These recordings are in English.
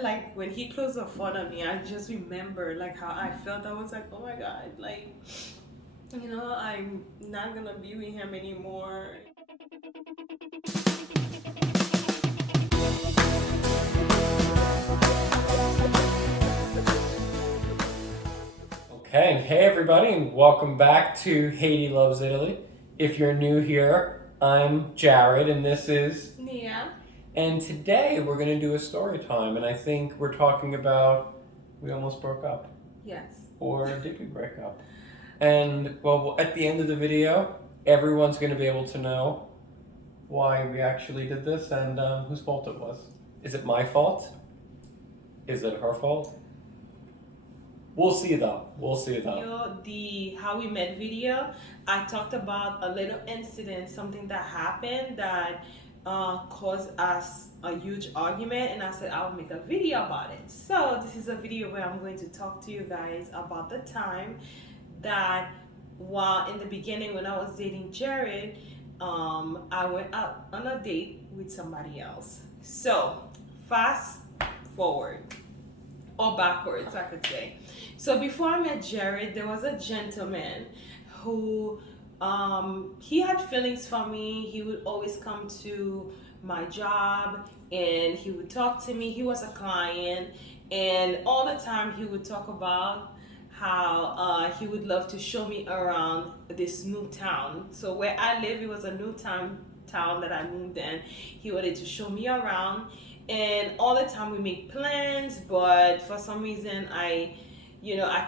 like when he closed the phone on me, I just remember like how I felt. I was like, oh my god, like I'm not gonna be with him anymore. Okay, hey everybody, and welcome back to Haiti Loves Italy. If you're new here, I'm Jared, and this is. Yeah. And today we're going to do a story time, and I think we're talking about we almost broke up, Yes. or did we break up? And well, at the end of the video, everyone's going to be able to know why we actually did this and whose fault it was. Is it my fault? Is it her fault? We'll see though. We'll see though. The how we met video, I talked about a little incident, something that happened that caused us a huge argument, and I said I will make a video about it. So this is a video where I'm going to talk to you guys about the time that while in the beginning when I was dating Jared, I went out on a date with somebody else. So fast forward or backwards, I could say. So before I met Jared, there was a gentleman who he had feelings for me. He would always come to my job and he would talk to me. He was a client, and all the time he would talk about how he would love to show me around this new town. So where I live, it was a new town that I moved in. He wanted to show me around, and all the time we make plans, but for some reason I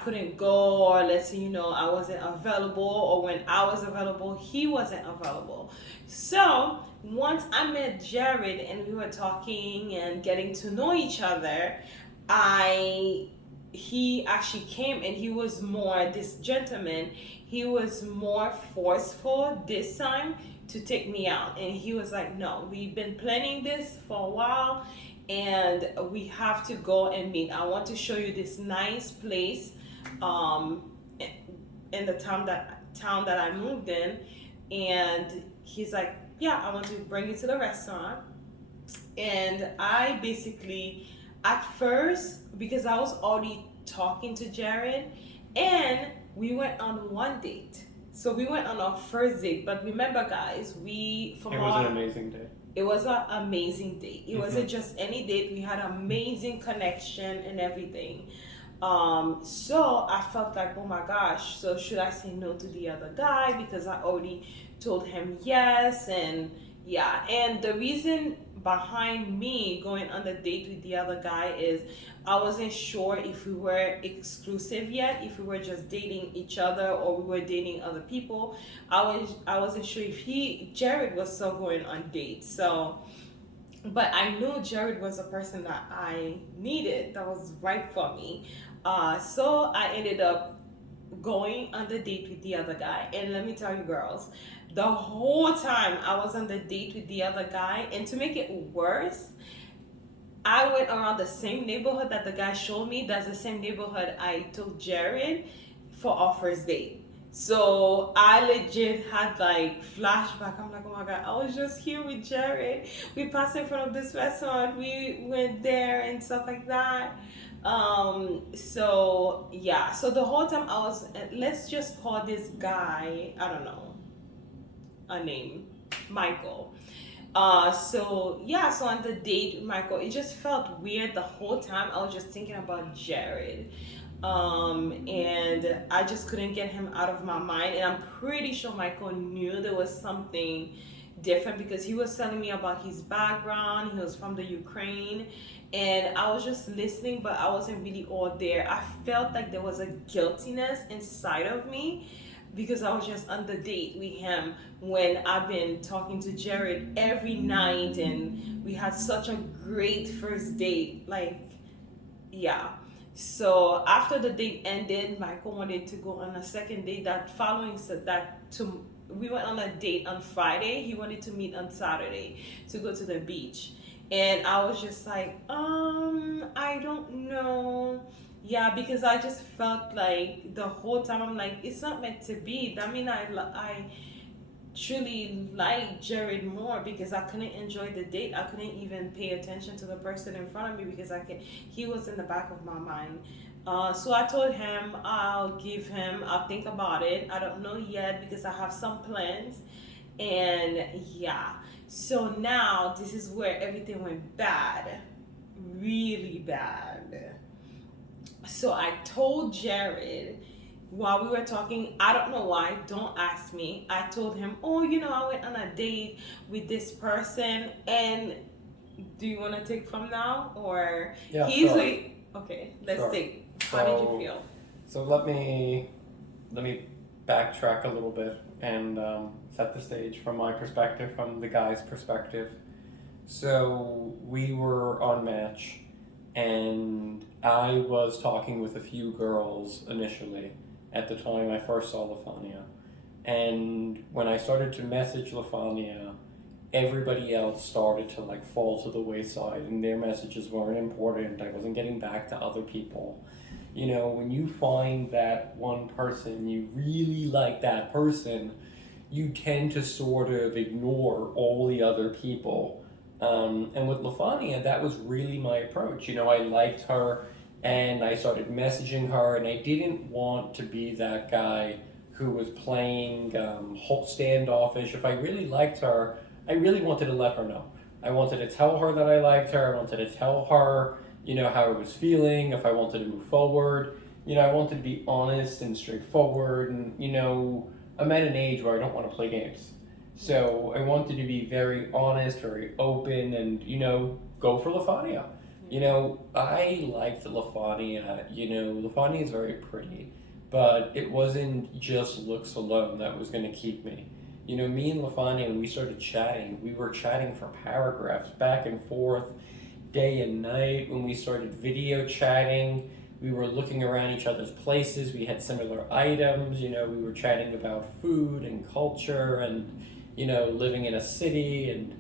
couldn't go, or let's say I wasn't available, or when I was available he wasn't available. So once I met Jared and we were talking and getting to know each other, I he actually came, and he was more, this gentleman, he was more forceful this time to take me out, and he was like, no, we've been planning this for a while and we have to go and meet. I want to show you this nice place um in the town that I moved in. And he's like, yeah, I want to bring you to the restaurant. And I basically, at first, because I was already talking to Jared, and we went on one date. So we went on our first date, but remember, guys, we from It was an our amazing day. it was an amazing date. It wasn't just any date. We had amazing connection and everything. So I felt like, oh my gosh, so should I say no to the other guy because I already told him yes? And yeah, and the reason behind me going on the date with the other guy is I wasn't sure if we were exclusive yet, if we were just dating each other or we were dating other people. I wasn't sure if Jared was still going on dates. So but I knew Jared was a person that I needed, that was right for me. So I ended up going on the date with the other guy. And let me tell you, girls, the whole time I was on the date with the other guy, and to make it worse, I went around the same neighborhood that the guy showed me. That's the same neighborhood I took Jared for our first date. So I legit had like flashback. I'm like, oh my god, I was just here with Jared. We passed in front of this restaurant. We went there and stuff like that. So yeah. So the whole time I was, let's just call this guy, I don't know, a name, Michael. So yeah, so on the date with Michael, it just felt weird the whole time. I was just thinking about Jared. And I just couldn't get him out of my mind. And I'm pretty sure Michael knew there was something different because he was telling me about his background. He was from the Ukraine. And I was just listening, but I wasn't really all there. I felt like there was a guiltiness inside of me because I was just on the date with him when I've been talking to Jared every night, and we had such a great first date. Like, yeah. So after the date ended, Michael wanted to go on a second date. That following said that to we went on a date on Friday. He wanted to meet on Saturday to go to the beach. And I was just like, I don't know. Yeah, because I just felt like the whole time I'm like, it's not meant to be. I mean, truly like Jared more because I couldn't enjoy the date. I couldn't even pay attention to the person in front of me because he was in the back of my mind. So I told him I'll think about it. I don't know yet because I have some plans. And yeah, so now this is where everything went bad, really bad. So I told Jared while we were talking, I don't know why, don't ask me. I told him, oh, I went on a date with this person. And do you want to take from now? Or Yeah, he's sure. like, okay, let's Sure. take. How did you feel? So let me backtrack a little bit and set the stage from my perspective, from the guy's perspective. So we were on Match, and I was talking with a few girls initially at the time I first saw Lafania. And when I started to message Lafania, everybody else started to like fall to the wayside, and their messages weren't important. I wasn't getting back to other people. When you find that one person, you really like that person, you tend to sort of ignore all the other people. And with Lafania, that was really my approach. I liked her, and I started messaging her, and I didn't want to be that guy who was playing standoffish. If I really liked her, I really wanted to let her know. I wanted to tell her that I liked her. I wanted to tell her, how I was feeling, if I wanted to move forward. I wanted to be honest and straightforward, and, I'm at an age where I don't want to play games. So I wanted to be very honest, very open, and, go for Lafania. I liked Lafania. Lafania is very pretty, but it wasn't just looks alone that was going to keep me. Me and Lafania, when we started chatting, we were chatting for paragraphs, back and forth, day and night. When we started video chatting, we were looking around each other's places. We had similar items. We were chatting about food and culture and, living in a city and,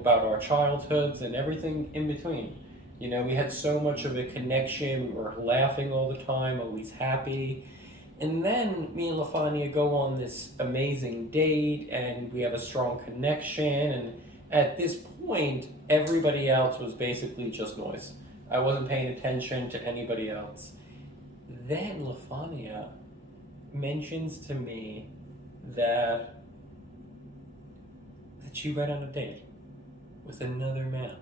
about our childhoods and everything in between. We had so much of a connection. We were laughing all the time, always happy. And then me and Lafania go on this amazing date, and we have a strong connection. And at this point, everybody else was basically just noise. I wasn't paying attention to anybody else. Then Lafania mentions to me that she went on a date with another man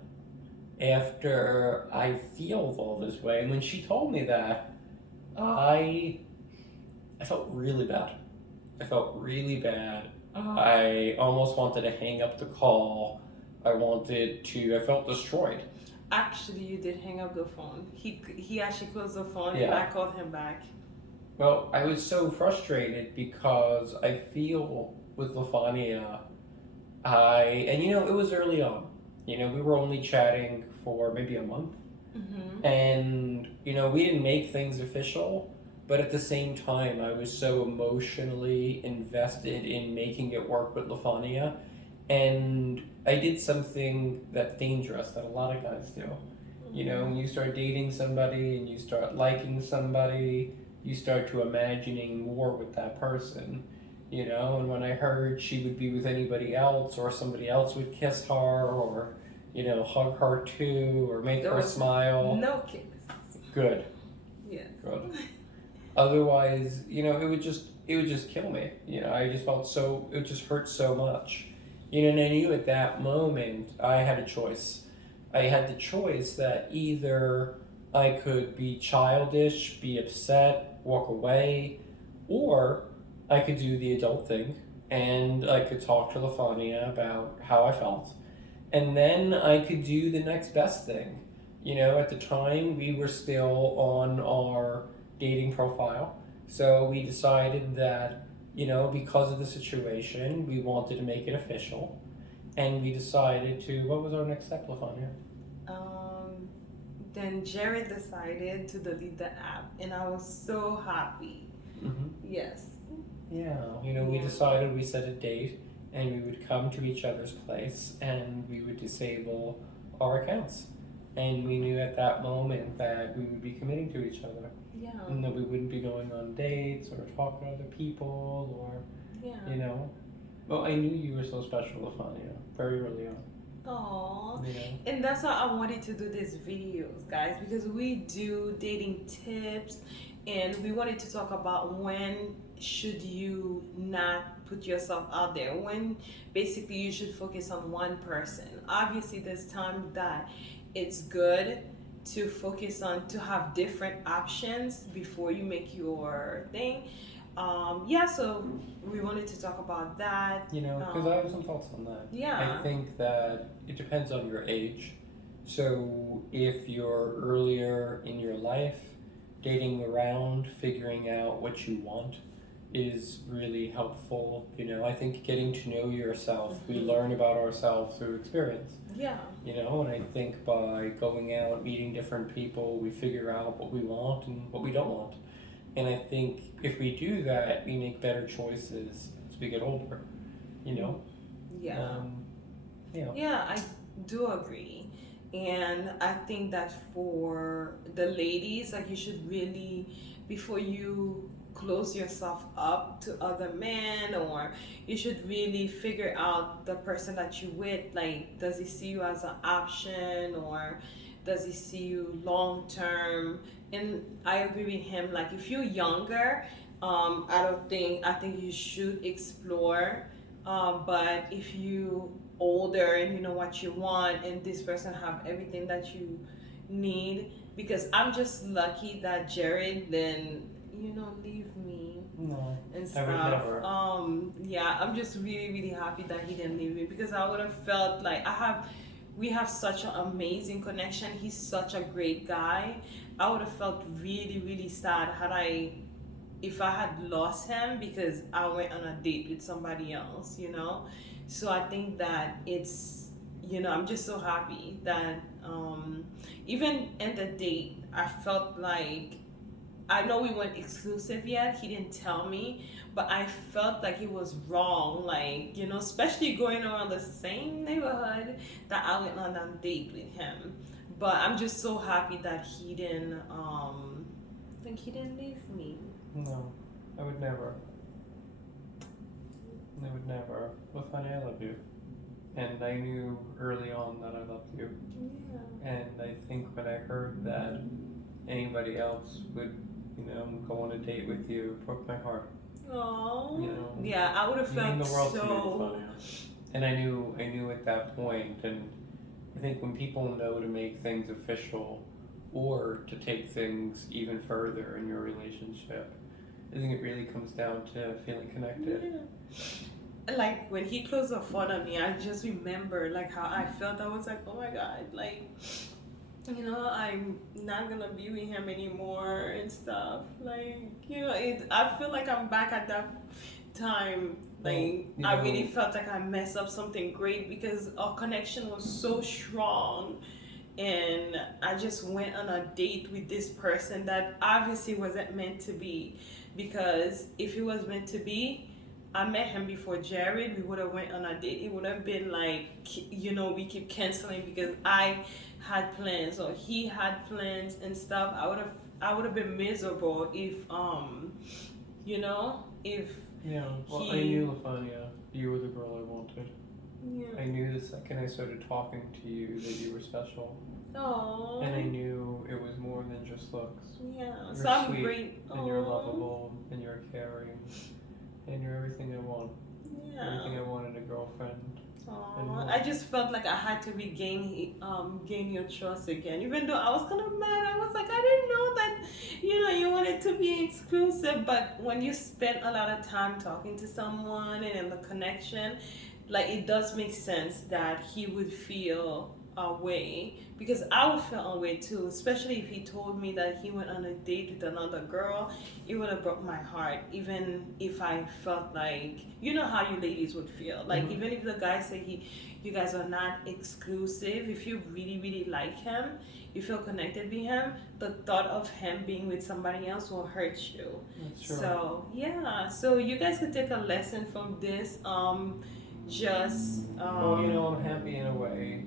after I feel all this way. And when she told me that, I felt really bad. I felt really bad. I almost wanted to hang up the call. I felt destroyed. Actually, you did hang up the phone. He actually closed the phone, and Yeah. I called him back. Well, I was so frustrated because I feel with Lafania, it was early on. We were only chatting for maybe a month. Mm-hmm. And, we didn't make things official, but at the same time, I was so emotionally invested in making it work with Lafania. And I did something that's dangerous that a lot of guys do. When you start dating somebody and you start liking somebody, you start to imagining more with that person. And when I heard she would be with anybody else, or somebody else would kiss her, or, hug her too, or make There her was smile. no kiss. Good. Yes. Good. Otherwise, it would just kill me. I just it just hurt so much. And I knew at that moment I had a choice. I had the choice that either I could be childish, be upset, walk away, or I could do the adult thing and I could talk to Lafania about how I felt. And then I could do the next best thing. At the time we were still on our dating profile. So we decided that, because of the situation, we wanted to make it official. And we decided what was our next step, Lafania? Then Jared decided to delete the app, and I was so happy. Mm-hmm. Yes. Yeah, we decided we set a date, and we would come to each other's place, and we would disable our accounts. And we knew at that moment that we would be committing to each other. Yeah. And that we wouldn't be going on dates or talking to other people or, Yeah. Well, I knew you were so special, Lafania, very early on. Aww. You know? And that's why I wanted to do these videos, guys, because we do dating tips and we wanted to talk about when should you not put yourself out there, when basically you should focus on one person. Obviously, there's time that it's good to focus on to have different options before you make your thing. Yeah, so we wanted to talk about that. You know, because I have some thoughts on that. Yeah. I think that it depends on your age. So if you're earlier in your life, dating around, figuring out what you want is really helpful. You know, I think getting to know yourself, we learn about ourselves through experience. Yeah. You know, and I think by going out, meeting different people, we figure out what we want and what we don't want. And I think if we do that, we make better choices as we get older. You know? Yeah. Yeah. Yeah, I do agree. And I think that for the ladies, like you should really, before you close yourself up to other men, or you should really figure out the person that you with. Like, does he see you as an option, or does he see you long term? And I agree with him. Like, if you're younger, I think you should explore. But if you older and you know what you want and this person have everything that you need, because I'm just lucky that Jared then leave me No, and I stuff. would never. Yeah, I'm just really really happy that he didn't leave me, because I would have felt like we have such an amazing connection. He's such a great guy. I would have felt really really sad if I had lost him because I went on a date with somebody else, So I think that I'm just so happy that even in the date, I felt like, I know we weren't exclusive yet, he didn't tell me, but I felt like it was wrong, like, especially going around the same neighborhood that I went on a date with him. But I'm just so happy that he didn't, he didn't leave me. No, I would never. I would never. Well, funny, I love you. And I knew early on that I loved you. Yeah. And I think when I heard that anybody else would, go on a date with you, it broke my heart. Oh. You know, yeah, I would have you felt mean the world to me, so. Lafania. And I knew at that point, and I think when people know to make things official or to take things even further in your relationship, I think it really comes down to feeling connected. Yeah. Like when he closed the phone on me, I just remember like how I felt. I was like, oh my god, like, I'm not gonna be with him anymore and stuff. Like, I feel like I'm back at that time. Like, I really felt like I messed up something great because our connection was so strong. And I just went on a date with this person that obviously wasn't meant to be. Because if it was meant to be, I met him before Jared, we would have went on a date. It would have been like, we keep canceling because I had plans or he had plans and stuff. I would have been miserable if if Yeah, well, I knew, Lafania, you were the girl I wanted. Yeah. I knew the second I started talking to you that you were special. Aww. And I knew it was more than just looks. Yeah. You're So I'm sweet, great. and you're lovable, and you're caring, and you're everything I want. Yeah. Everything I want in a girlfriend. I just felt like I had to regain gain your trust again. Even though I was kind of mad, I was like, I didn't know that you wanted to be exclusive. But when you spend a lot of time talking to someone and in the connection, like it does make sense that he would feel a way, because I would feel a way too, especially if he told me that he went on a date with another girl. It would have broke my heart, even if I felt like, how you ladies would feel like, even if the guy say you guys are not exclusive, if you really really like him, you feel connected with him, the thought of him being with somebody else will hurt you. That's true. So yeah, so you guys could take a lesson from this. Well, I'm happy in a way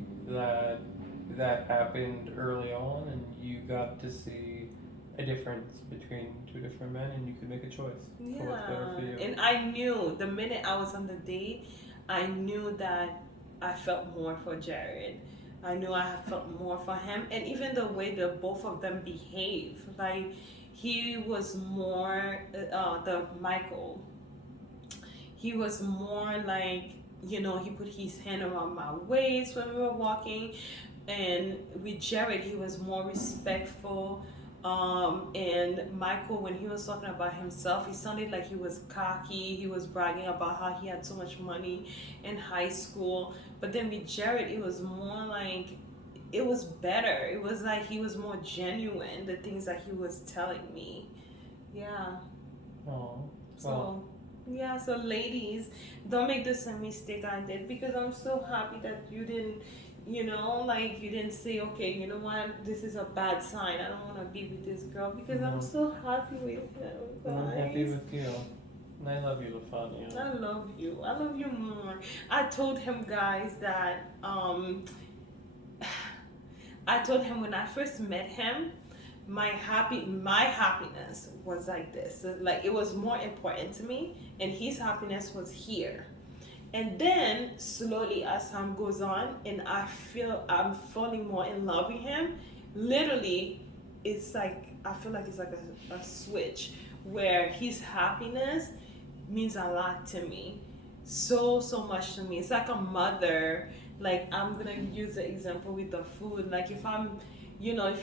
that happened early on, and you got to see a difference between two different men, and you could make a choice for what's better for you. And I knew the minute I was on the date, I knew that I felt more for Jared. I knew I felt more for him, and even the way the both of them behave, like he was more the Michael. He was more like, he put his hand around my waist when we were walking, and with Jared, he was more respectful. And Michael, when he was talking about himself, he sounded like he was cocky. He was bragging about how he had so much money in high school. But then with Jared, it was more like, it was better. It was like he was more genuine, the things that he was telling me. Yeah. Oh, So, yeah, so ladies, don't make the same mistake I did, because I'm so happy that you didn't, like you didn't say, okay, you know what, this is a bad sign. I don't want to be with this girl, because I'm so happy with him. I'm happy with you. And I love you, Lafania. I love you. I love you more. I told him, guys, that I told him when I first met him, my happiness was like this. Like it was more important to me, and his happiness was here. And then slowly as time goes on, and I'm falling more in love with him. Literally, it's like I feel like it's like a switch where his happiness means a lot to me, so much to me. It's like a mother. Like I'm gonna use the example with the food. Like if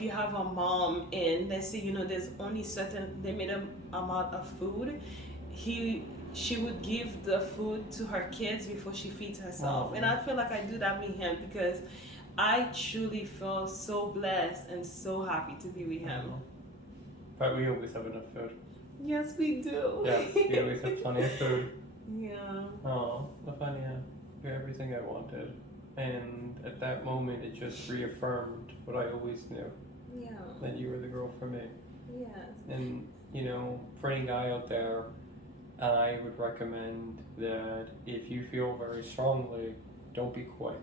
you have a mom and let's say there's only certain limited amount of food, she would give the food to her kids before she feeds herself. And I feel like I do that with him, because I truly feel so blessed and so happy to be with him. But we always have enough food. Yes, we do. Yes, we always have plenty of food. Yeah. Oh, Lafania, you're everything I wanted. And at that moment, it just reaffirmed what I always knew. Yeah. That you were the girl for me. Yes. And, for any guy out there, I would recommend that if you feel very strongly, don't be coy.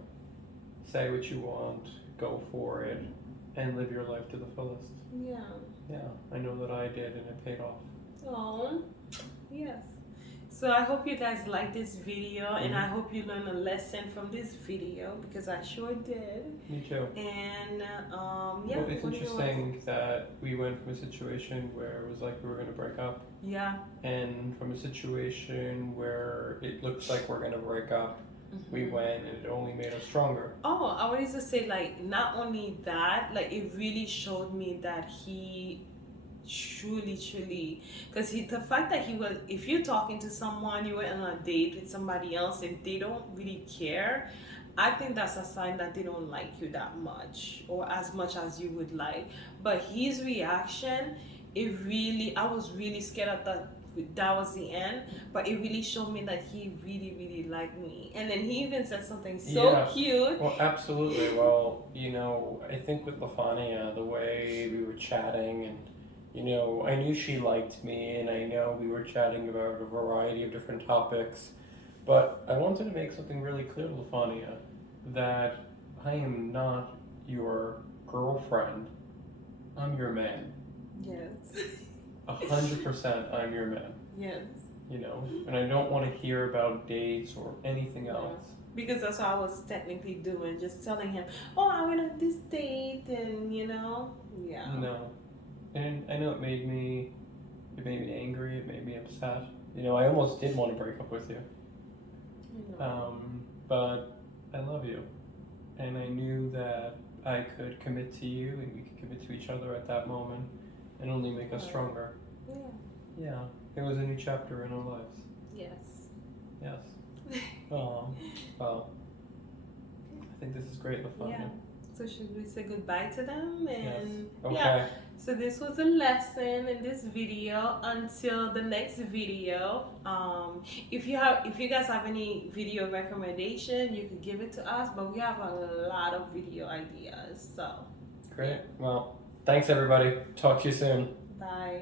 Say what you want, go for it, and live your life to the fullest. Yeah. Yeah, I know that I did, and it paid off. Oh, yes. So I hope you guys like this video, and I hope you learn a lesson from this video, because I sure did. Me too. And Well, it's interesting that we went from a situation where it was like we were going to break up. Yeah. And from a situation where it looks like we're going to break up, we went, and it only made us stronger. Oh, I wanted to say, like, not only that, like, it really showed me that he truly, because the fact that if you're talking to someone, you were on a date with somebody else, and they don't really care, I think that's a sign that they don't like you that much, or as much as you would like. But his reaction, I was really scared that was the end, but it really showed me that he really liked me. And then he even said something so cute. Well, absolutely. Well, I think with Lafania, the way we were chatting, and I knew she liked me, and I know we were chatting about a variety of different topics, but I wanted to make something really clear to Lafania, that I am not your girlfriend. I'm your man. Yes. 100% I'm your man. Yes. And I don't want to hear about dates or anything else. Because that's what I was technically doing, just telling him, oh, I went on this date, and yeah. No. And I know it made me angry, it made me upset. I almost did want to break up with you. But I love you. And I knew that I could commit to you, and we could commit to each other at that moment, and only make us stronger. Yeah. Yeah. It was a new chapter in our lives. Yes. Yes. Oh, well. I think this is great, Lafania. Yeah. So should we say goodbye to them? And yes. Okay. Yeah. So this was a lesson in this video. Until the next video, if you guys have any video recommendation, you can give it to us. But we have a lot of video ideas. So great. Well, thanks everybody. Talk to you soon. bye.